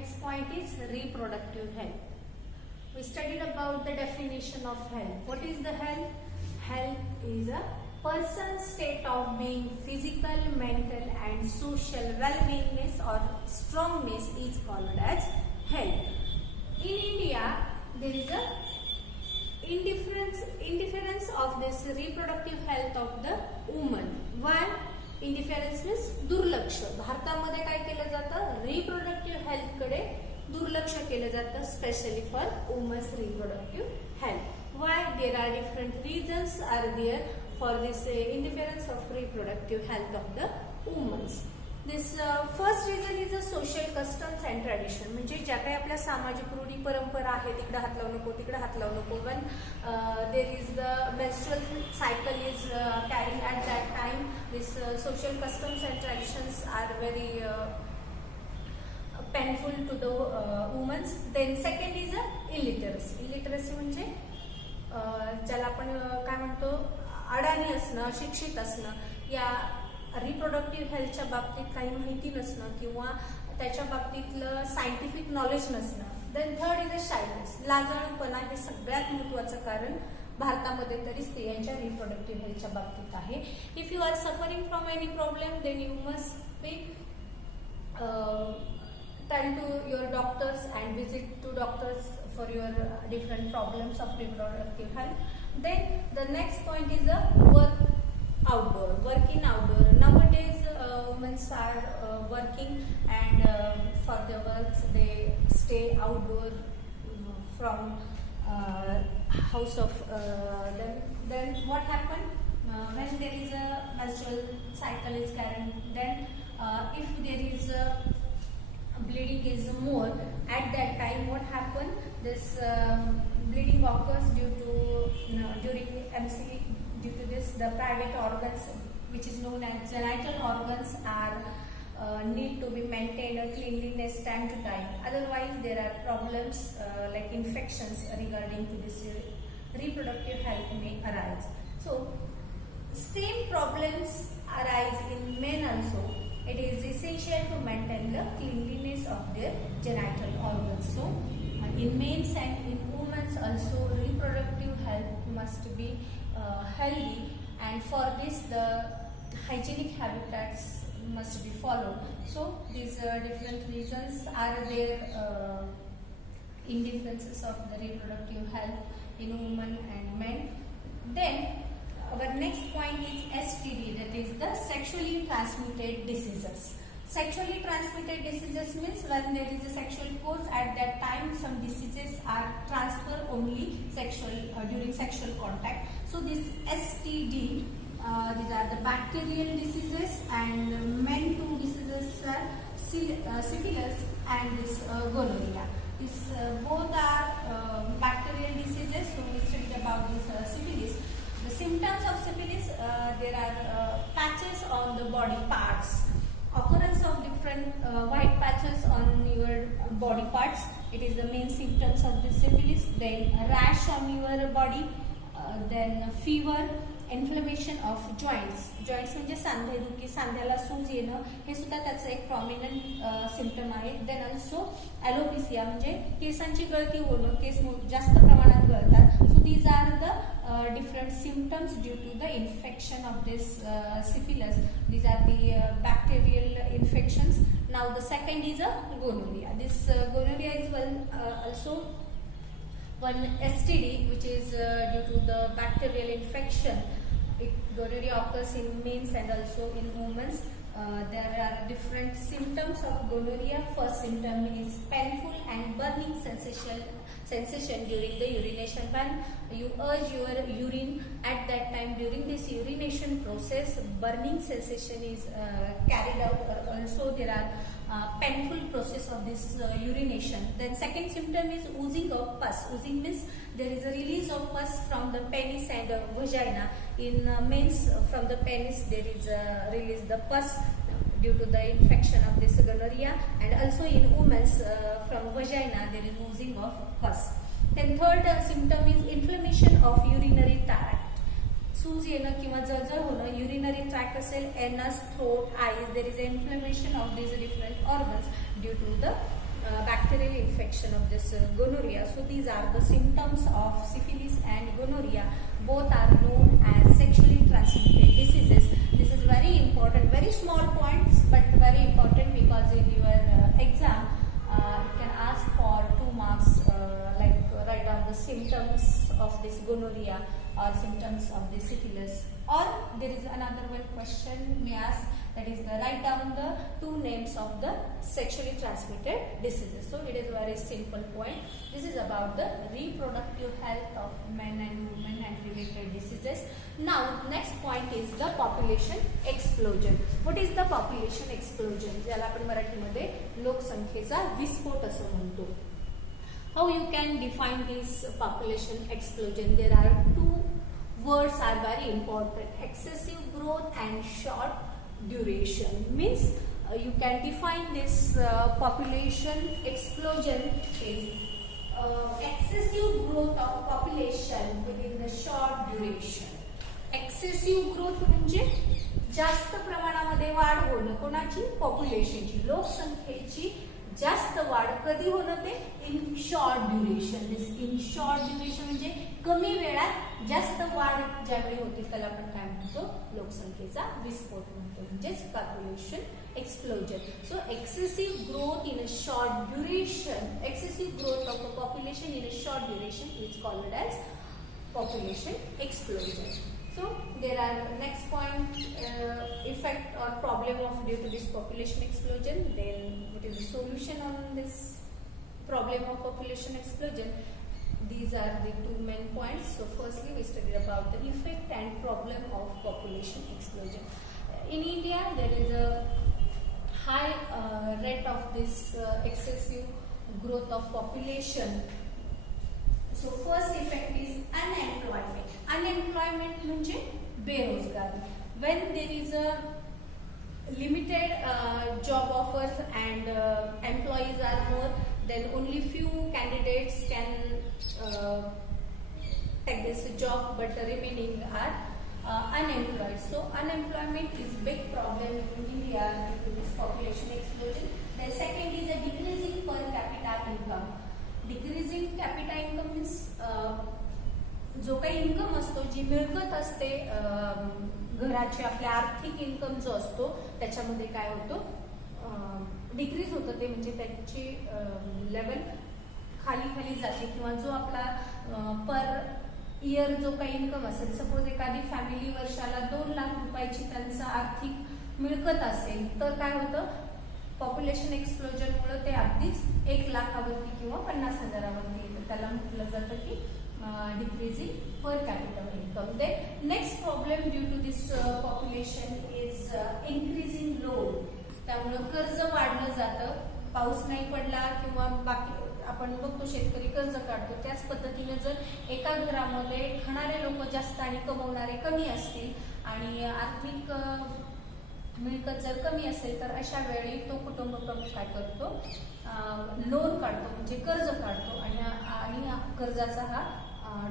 next point is reproductive health. We studied about the definition of health. What is the health? Health is a person's state of being physical, mental and social well-beingness or strongness is called as health. In India, there is a indifference of this reproductive health of the woman. Why? Indifference means दुर्लक्ष. भारतामध्ये काय केलं जातं? Reproductive health कडे दुर्लक्ष केलं जातं, specially for woman's reproductive health. Why? There are different reasons are there for this indifference of reproductive health of the women. This first reason is a social customs and tradition. म्हणजे ज्या काही आपल्या सामाजिक रूढी परंपरा आहेत, तिकडे हात लावू नको, तिकडे हात लावू नको. When there is the menstrual cycle is carrying at that time, this social customs and traditions are very painful to the women. Then second is a illiteracy. Illiteracy म्हणजे ज्याला आपण काय म्हणतो, अडाणी असणं, अशिक्षित असणं, या रिप्रोडक्टिव्ह हेल्थच्या बाबतीत काही माहिती नसणं किंवा त्याच्या बाबतीतलं सायंटिफिक नॉलेज नसणं. Then third is a shyness, लाजाळूपणा. हे सगळ्यात महत्त्वाचं कारण भारतामध्ये तरी स्त्रियांच्या रिप्रोडक्टिव्ह हेल्थच्या बाबतीत आहे. If you are suffering from any problem then you must be tell to your doctors and visit to doctors for your different problems of reproductive health. Then the next point is a working outdoor. Nowadays women are working and for their works they stay outdoor from house of then what happened when there is a menstrual cycle is carrying, then if there is a bleeding is more at that time, what happen, this bleeding occurs due to during MC, due to this the private organs which is known as genital organs are need to be maintained a cleanliness time to time, otherwise there are problems like infections regarding to this reproductive health may arise. So same problems arise in men also. It is essential to maintain the cleanliness of their genital organs. So, in men and in women also, reproductive health must be healthy, and for this, the hygienic habitats must be followed. So, these different reasons are there indifferences of the reproductive health in women and men. Then, our next point is STD, that is the sexually transmitted diseases. Sexually transmitted diseases means when there is a sexual course at that time, some diseases are transferred only during sexual contact. So this STD, these are the bacterial diseases, and main two diseases are syphilis and this gonorrhea. These both are bacterial diseases. So we studied about this syphilis. The symptoms of syphilis, there are patches on the body parts, occurrence of different white patches on your body parts. It is the main symptoms of the syphilis. Then a rash on your body, then fever, inflammation of joints. Joints म्हणजे सांधेदुखी, सांध्याला सूज येणं, हे सुद्धा त्याचं एक prominent symptom आहे. Then also alopecia म्हणजे केसांची गळती होणं, केस जास्त प्रमाणात गळतात. So these are the different symptoms due to the infection of this syphilis. These are the bacterial infections. Now the second is a gonorrhea. This gonorrhea is also one STD which is due to the bacterial infection. Gonorrhea occurs in men and also in women. There are different symptoms of gonorrhea. First symptom is painful and burning sensation during the urination. When you urge your urine at that time, during this urination process, burning sensation is carried out. Also there are painful process of this urination. Then second symptom is oozing of pus. Oozing means there is a release of pus from the penis and the vagina. In men's, from the penis there is a release the pus due to the infection of this gonorrhea, and also in women's from vagina there is oozing of pus. Then third symptom is inflammation of urinary tract. सूज येणं किंवा जळजळ होणं, urinary tract असेल, anus, throat, eyes, there is inflammation of these different organs due to the bacterial infection of this gonorrhea. So these are the symptoms of syphilis and gonorrhea. Both are known as sexually transmitted diseases. This is very important, very small points, but very important because in your exam you can ask for 2 marks, like write down the symptoms of this gonorrhea or symptoms of the syphilis. Or there is another one question may ask, that is the write down the 2 names of the sexually transmitted diseases. So it is a very simple point. This is about the reproductive health of men and women and related diseases. Now next point is the population explosion. What is the population explosion? ज्याला आपण मराठीमध्ये लोकसंख्येचा विस्फोट असं म्हणतो. How you can define this population explosion? There are 2 words are very important: excessive growth and short duration. Means you can define this population explosion is excessive growth of population within the short duration. Excessive growth म्हणजे जास्त प्रमाणामध्ये वाढ होणं कोणाची, पॉप्युलेशनची, लोकसंख्येची जास्त वाढ कधी होणं ते in short duration. In short duration म्हणजे कमी वेळात जास्त वाढ ज्यावेळी होते त्याला आपण काय म्हणतो, लोकसंख्येचा विस्फोट म्हणतो, म्हणजेच population explosion. So excessive growth in a short duration, excessive growth of a population in a short duration is called as population explosion. So there are next point, effect or problem of due to this population explosion. Then what is the solution on this problem of population explosion? These are the 2 main points. So firstly we studied about the effect and problem of population explosion. In India there is a high rate of this excessive growth of population. So first effect is unemployment. Unemployment म्हणजे बेरोजगारी. When there is a limited job offers and employees are more, then only few candidates can take this job, but the remaining are unemployed. So unemployment is big problem in India due to this population explosion. Then second is a decreasing per capita income. Decreasing capita income means जो काही income असतो, जी मिळकत असते घराची, आपल्या आर्थिक income जो असतो त्याच्यामध्ये काय होतो, डिक्रीज होतं. ते म्हणजे त्याची लेवल खाली खाली जाते. किंवा जो आपला पर इयर जो काही इन्कम असेल, सपोज एखादी फॅमिली वर्षाला 2 लाख रुपयाची त्यांचं आर्थिक मिळकत असेल, तर काय होतं, पॉप्युलेशन एक्सप्लोजन मुळे ते अगदीच 1 लाखावरती किंवा 50,000वरती येतं. त्याला म्हटलं जातं की decreasing per capital income. Then next problem due to this population is increasing load. त्यामुळे कर्ज वाढलं जातं. पाऊस नाही पडला किंवा बाकी आपण बघतो शेतकरी कर्ज काढतो, त्याच पद्धतीने जर एका घरामध्ये खाणारे लोक जास्त आणि कमवणारे कमी असतील आणि आर्थिक मिळकत जर कमी असेल, तर अशा वेळी तो कुटुंब प्रमुख काय करतो, लोन काढतो, म्हणजे कर्ज काढतो आणि कर्जाचा हा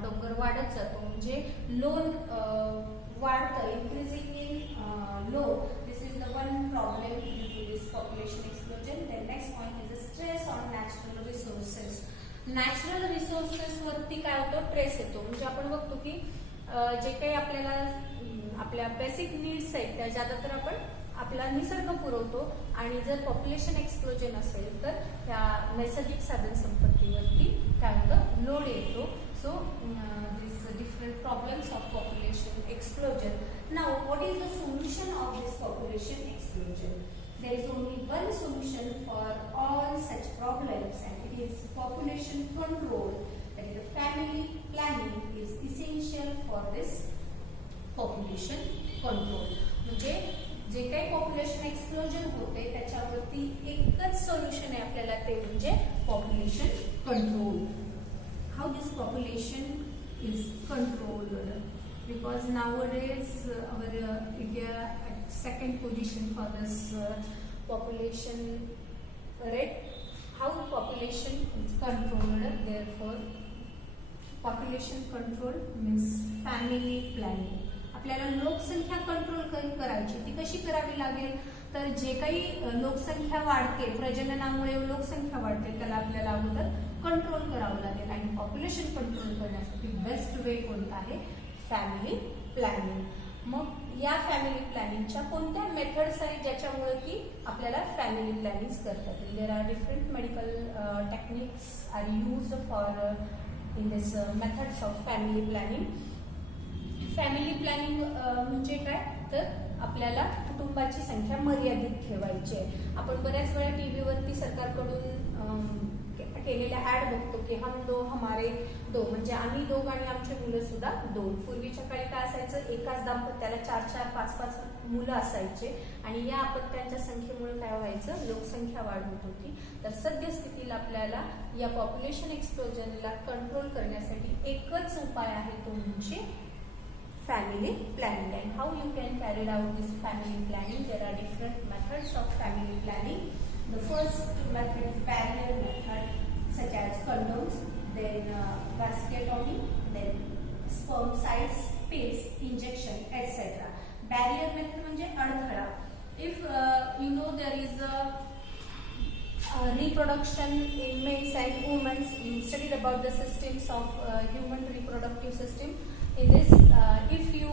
डोंगर वाढत जातो. म्हणजे लोन वाढतं, increasing in loan. This is the one problem due to this population explosion. Then next point is stress on natural resources. Natural resources वरती काय होतं, ट्रेस येतो. म्हणजे आपण बघतो की जे काही आपल्याला आपल्या बेसिक नीड्स आहेत त्या ज्यादा तर आपण आपला निसर्ग पुरवतो, आणि जर पॉप्युलेशन एक्सप्लोजन असेल तर त्या नैसर्गिक साधन संपत्तीवरती काय होतं, लोड येतो. So this different problems of population explosion. Now what is the solution of this population explosion? There is only one solution for all such problems, and it is population control. That is, the family planning is essential for this population control. म्हणजे जे काही population explosion होते त्याच्यावरती एकच solution आहे आपल्याला, ते म्हणजे population control. How this population is controlled? Because nowadays our India at second position for this population rate. How population is controlled? Therefore, population control means family planning. आपल्याला लोकसंख्या control करायची, ती कशी करावी लागेल, तर जे काही लोकसंख्या वाढते, प्रजननामुळे लोकसंख्या वाढते, त्याला आपल्याला अगोदर कंट्रोल करावं लागेल. आणि पॉप्युलेशन कंट्रोल करण्यासाठी बेस्ट वे कोणता आहे? Family planning. मग या फॅमिली प्लॅनिंगच्या कोणत्या मेथड्स आहेत ज्याच्यामुळे की आपल्याला फॅमिली प्लॅनिंग करता येईल? There are different medical techniques are used for in this methods of family planning. Family planning म्हणजे काय? तर आपल्याला कुटुंबाची संख्या मर्यादित ठेवायची आहे. आपण बऱ्याच वेळा टीव्हीवरती सरकारकडून केलेल्या ऍड बघतो की हम दो हमारे दो, म्हणजे आम्ही दोघ आणि आमचे मुलं सुद्धा दोन. पूर्वीच्या काळी काय असायचं? एकाच दाम्पत्याला 4-4, 5-5 मुलं असायचे आणि या अपत्यांच्या संख्येमुळे काय व्हायचं? लोकसंख्या वाढ होत होती. तर सद्यस्थितीला आपल्याला या पॉप्युलेशन एक्सप्लोजनला कंट्रोल करण्यासाठी एकच उपाय आहे, तो म्हणजे family planning. And how you can carry out this family planning? There are different methods of family planning. The first method is barrier method, such as condoms, then vasectomy, then sperm sites, pills, injection, etc. Barrier method म्हणजे अडथळा. If you know there is a reproduction in males and women, you studied about the systems of human reproductive system. In this, if you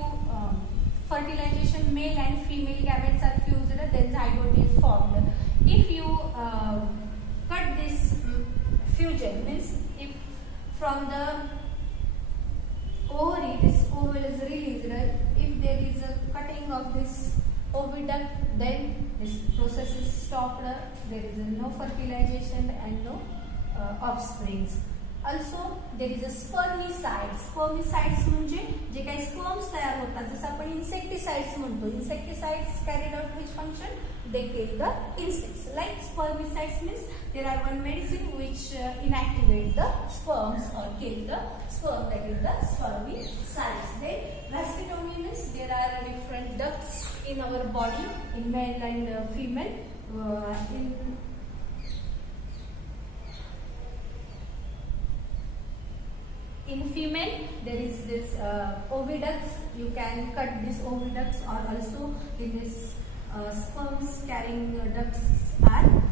fertilization, male and female gametes are fused, then zygote is formed. If you cut this fusion, means if from the ovary this ovule is released, if there is a cutting of this oviduct, then this process is stopped. There is no fertilization and no offsprings. Also there is a spermicides. Spermicides म्हणजे जे काही sperms तयार होतात, जसं आपण insecticides म्हणतो. Insecticides carried out which function? They kill the insects. Like spermicides means there are one medicine which inactivate the sperms or kill the sperm, that is the spermicides. Then vasectomy means there are different ducts in our body, in male and female. In female, there is this oviducts. You can cut these oviducts, or also in this sperms carrying ducts are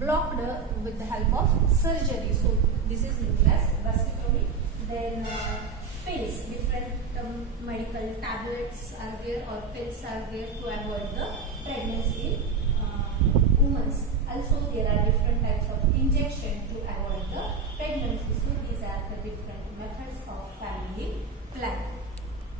blocked with the help of surgery. So this is known as vasectomy. Then pills, different medical tablets are there or pills are there to avoid the pregnancy in women. Also there are different types of injection to avoid the pregnancy. So these are the different methods of family planning.